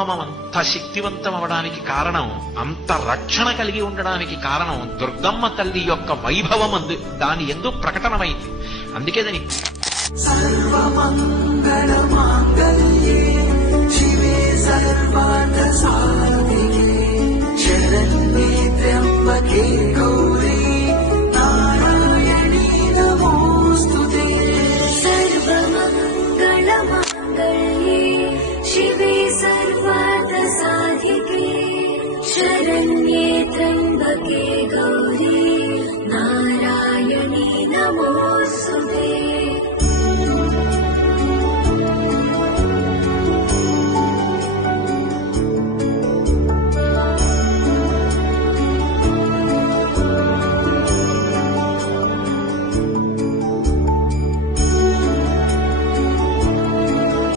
వైభవం అంత శక్తివంతం అవడానికి కారణం, అంత రక్షణ కలిగి ఉండడానికి కారణం దుర్గమ్మ తల్లి యొక్క వైభవం దాని యందు ప్రకటనమైంది. అందుకే దాని